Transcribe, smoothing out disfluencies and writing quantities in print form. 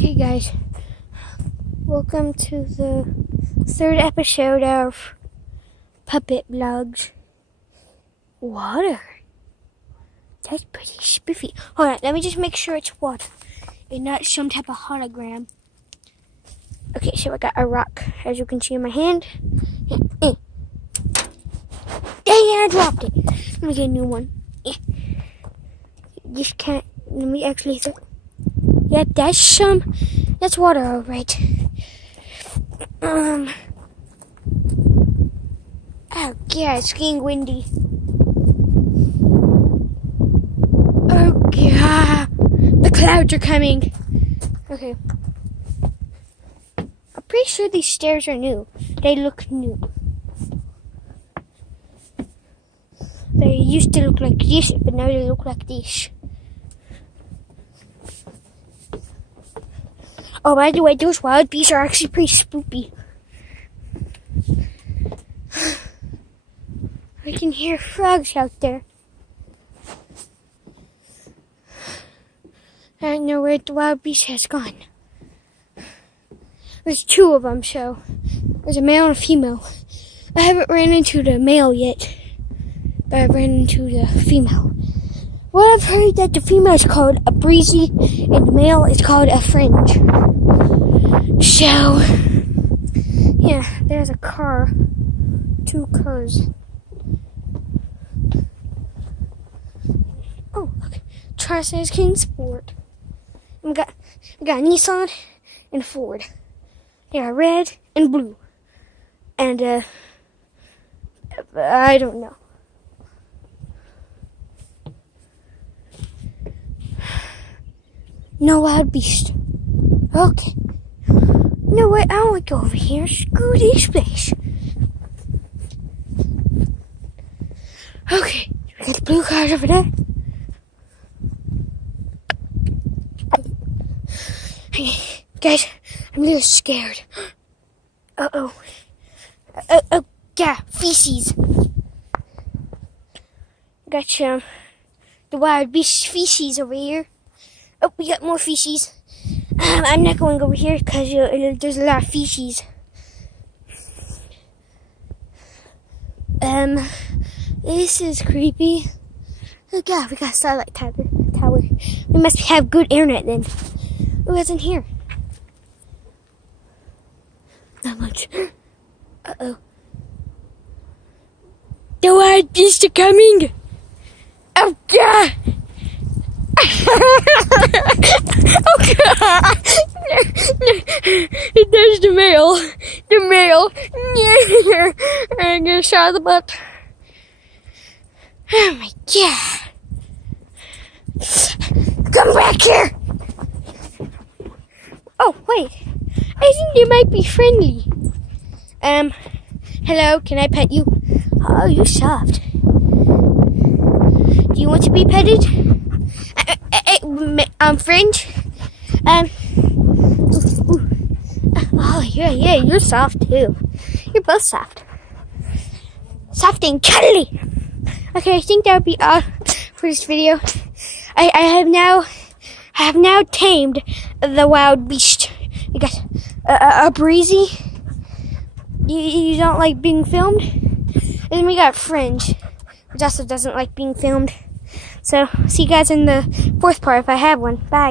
Hey guys, welcome to the third episode of Puppet Vlogs. Water. That's pretty spiffy. Hold on, let me just make sure it's water and not some type of hologram. Okay, so I got a rock, as you can see in my hand. Dang it, I dropped it. Let me get a new one. Just can't, let me actually yep, that's water, all right. Oh yeah, it's getting windy. Oh yeah, the clouds are coming. Okay. I'm pretty sure these stairs are new. They look new. They used to look like this, but now they look like this. Oh, by the way, those wild bees are actually pretty spooky. I can hear frogs out there. I don't know where the wild beast has gone. There's two of them, so there's a male and a female. I haven't ran into the male yet, but I ran into the female. Well, I've heard that the female is called a breezy and the male is called a fringe. So, yeah, there's a car. Two cars. Oh, look. Tri-Size King Sport. We got a Nissan and a Ford. They are red and blue. And, I don't know. No wild beast. Okay. You know what? I don't want to go over here. Screw this place. Okay. We got the blue cars over there. Okay. Guys, I'm a little scared. Uh-oh. Oh, yeah. Feces. Got the wild beast feces over here. Oh, we got more feces. I'm not going over here because there's a lot of feces. This is creepy. Oh God, we got a satellite tower. We must have good internet then. What's in here? Not much. Uh-oh. The wild beasts are coming! Oh God! Oh God! There's the male. The male. I'm gonna shot the butt. Oh my God! Come back here! Oh wait, I think they might be friendly. Hello, can I pet you? Oh, you're soft. Do you want to be petted? Fringe? Oh, yeah, you're soft too. You're both soft. Soft and cuddly. Okay, I think that would be all for this video. I have now tamed the wild beast. We got a breezy. You don't like being filmed? And then we got Fringe, which also doesn't like being filmed. So, see you guys in the fourth part if I have one. Bye.